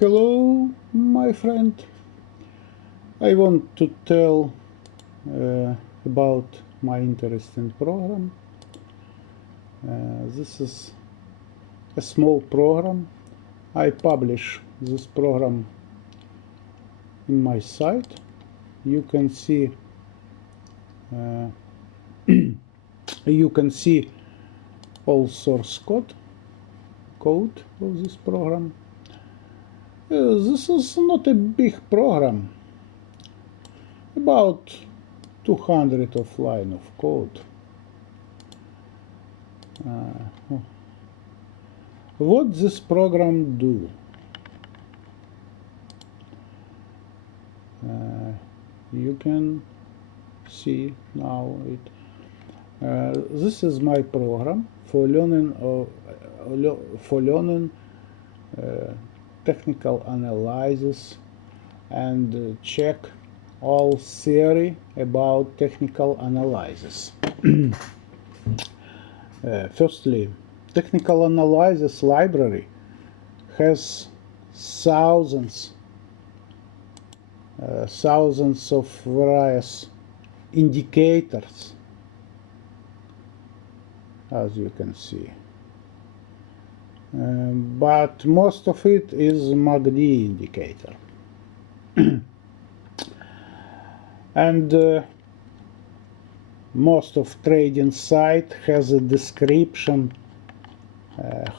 Hello, my friend. I want to tell about my interesting program. This is a small program. I publish this program in my site. You can see all source code of this program. This is not a big program, about 200 of line of code. What this program do? You can see now it. This is my program for learning technical analysis and check all theory about technical analysis. Firstly, technical analysis library has thousands of various indicators, as you can see. But most of it is MACD indicator. And most of trading site has a description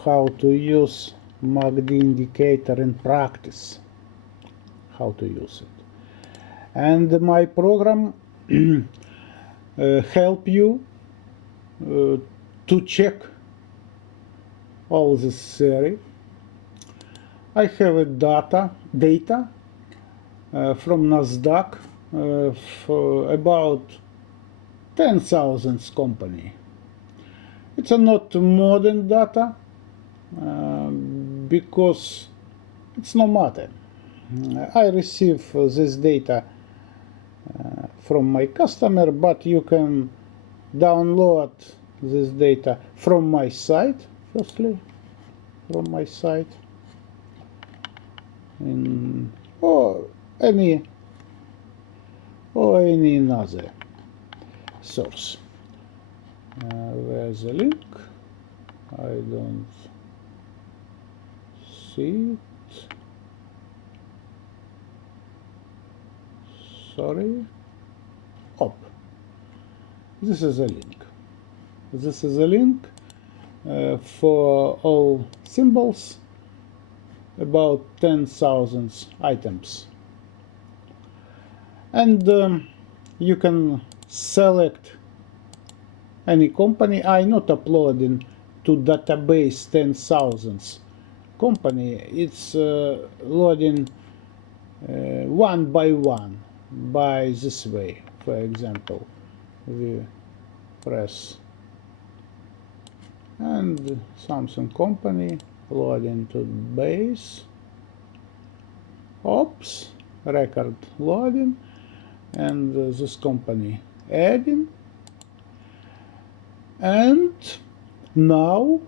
how to use MACD indicator in practice, how to use it. And my program help you to check all this theory. I have a data from NASDAQ for about 10,000 company. It's not modern data because it's no matter. I receive this data from my customer, but you can download this data from my site. Firstly, from my site, or any another source. Where's the link? I don't see it. Sorry. Up. This is a link. This is a link for all symbols, about 10,000 items. And you can select any company. I not uploading to database 10,000 company. It's loading one by one by this way. For example, we press and Samsung company, loading to base, ops, record loading, and this company adding. And now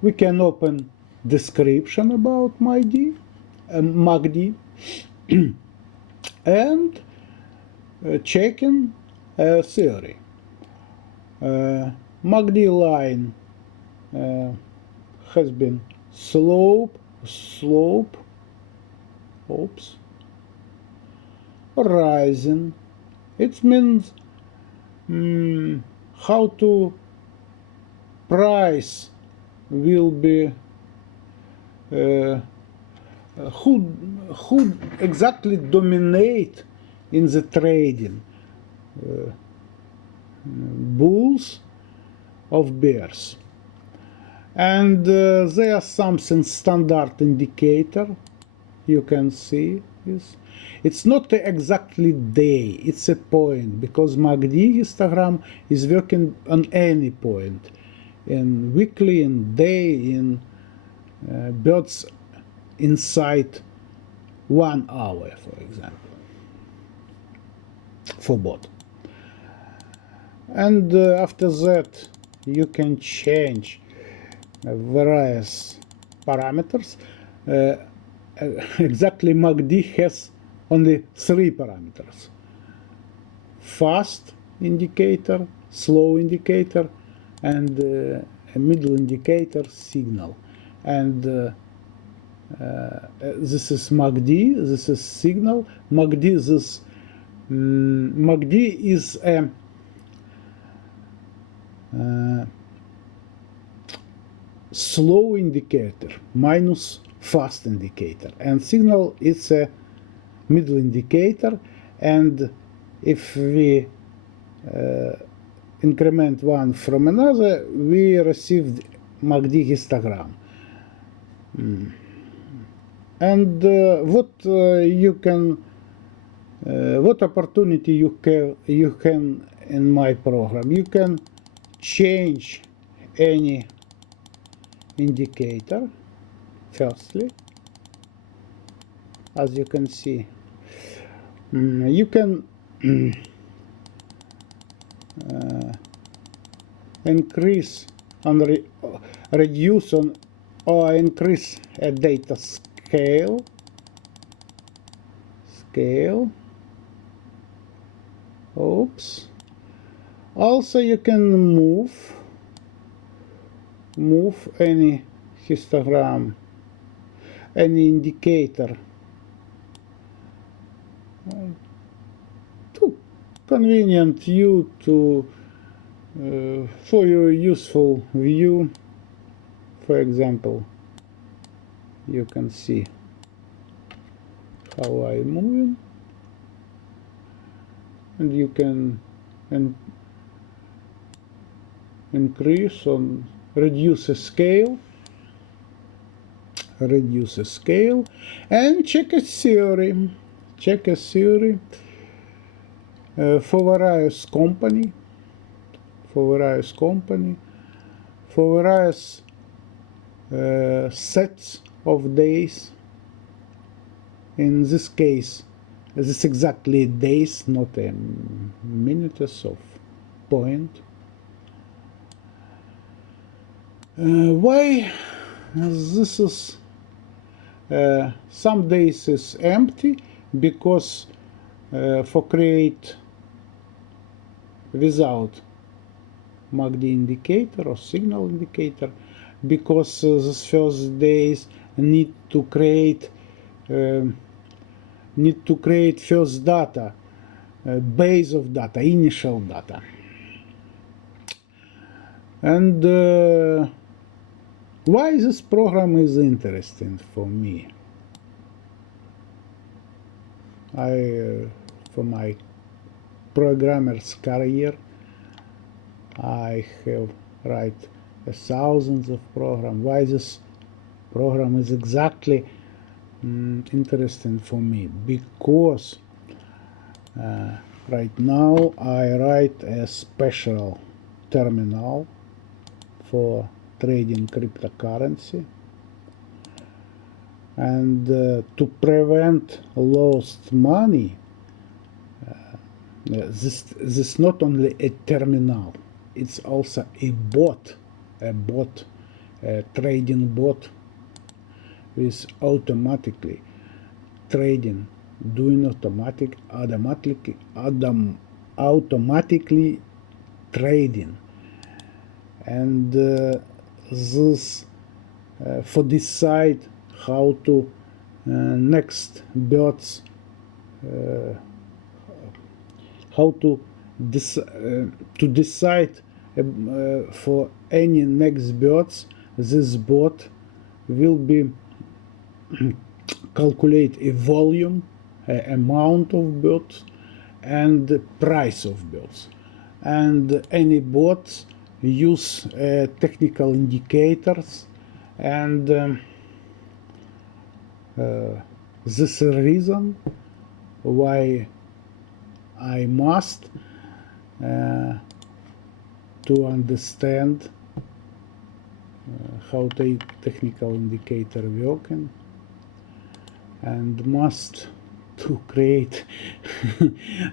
we can open description about MACD and checking theory. MACD line has been slope, rising. It means how to price will be who exactly dominate in the trading, bulls of bears. And there are something standard indicator. You can see this. It's not exactly day, it's a point, because MACD histogram is working on any point, in weekly, in day, in birds inside 1 hour, for example, for bot. And after that you can change various parameters. exactly MACD has only 3 parameters: fast indicator, slow indicator, and a middle indicator signal. And this is MACD, this is signal. MACD is a slow indicator minus fast indicator, and signal is a middle indicator. And if we increment one from another, we received MACD histogram. And what opportunity you can in my program? You can change any indicator. Firstly, as you can see, you can increase and reduce or increase a data scale. Oops. Also, you can move any histogram, any indicator to convenient you to for your useful view. For example, you can see how I'm moving, and you can increase or reduce a scale, and check a theory. For various company, for various sets of days. In this case, this is exactly days, not a minutes of point. Why this is some days is empty? Because for create without MACD indicator or signal indicator, because this first days need to create first data, base of data, initial data. And why this program is interesting for me? For my programmer's career, I have write thousands of programs. Why this program is exactly interesting for me? Because right now I write a special terminal for trading cryptocurrency, and to prevent lost money, this is not only a terminal, it's also a trading bot with automatically trading, doing automatically trading. And this for decide how to next birds, how to decide for any next birds. This bot will be calculate a volume, amount of birds, and the price of birds. And any bots use technical indicators, and this is the reason why I must to understand how the technical indicator working, and must to create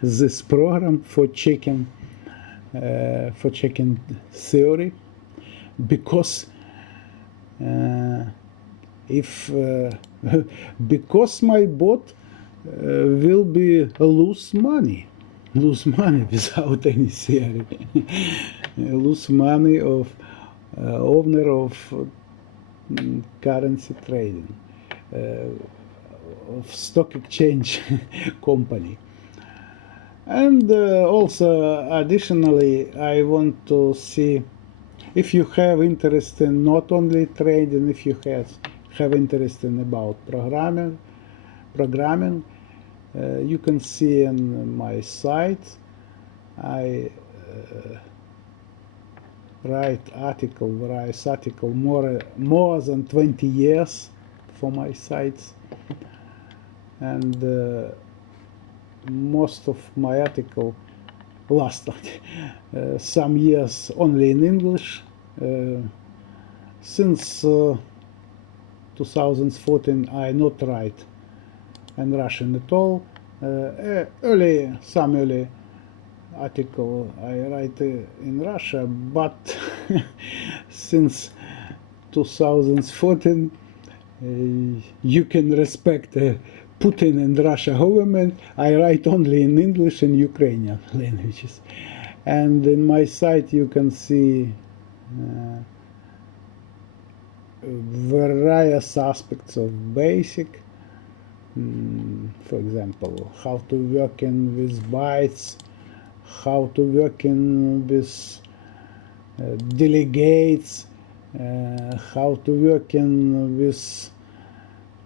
this program for checking theory, because if because my bot will be lose money without any theory, lose money of owner of currency trading, of stock exchange company. And also additionally, I want to see if you have interest in not only trading, if you have interest in about programming, you can see on my site I write various article more than 20 years for my sites, and most of my article last some years only in English. Since 2014 I not write in Russian at all. Some early article I write in Russia, but since 2014 you can respect Putin and Russia government. I write only in English and Ukrainian languages, and in my site you can see various aspects of basic. For example, how to work in with bytes, how to work in with delegates, how to work in with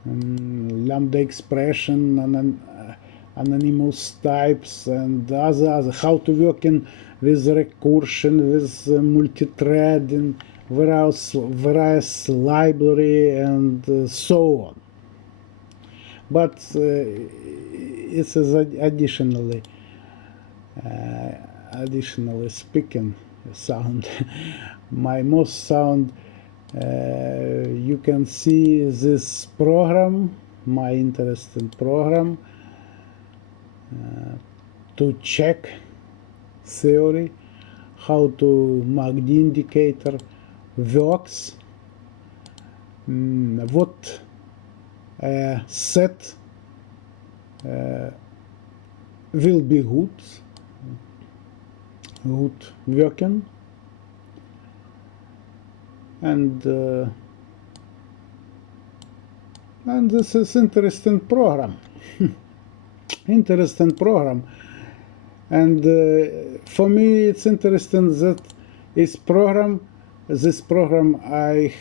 lambda expression, anonymous types, and other, how to work in with recursion, with multi-threading, various library, and so on. But it is additionally speaking sound. My most sound, you can see this program, my interesting program, to check theory, how to MACD indicator works, what set will be good working, and this is interesting program. Interesting program, and for me it's interesting that this program I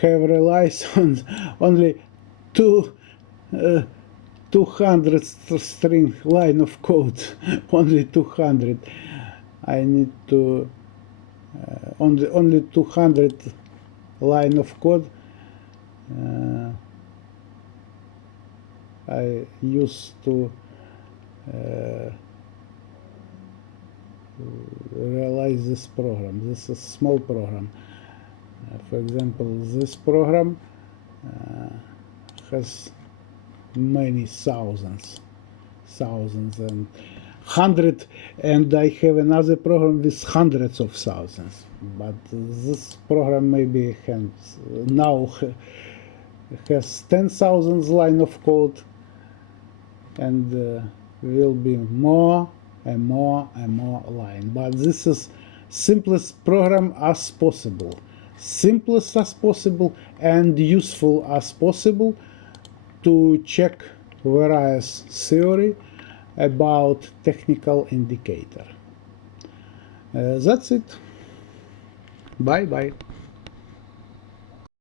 have relied on only 200 string line of code, only 200. I need to only 200 line of code. I used to realize this program. This is a small program. For example, this program has many thousands and hundred, and I have another program with hundreds of thousands. But this program maybe now has 10,000 line of code, and will be more and more and more line. But this is simplest program as possible, simplest as possible and useful as possible to check various theory about technical indicator. That's it. Bye bye.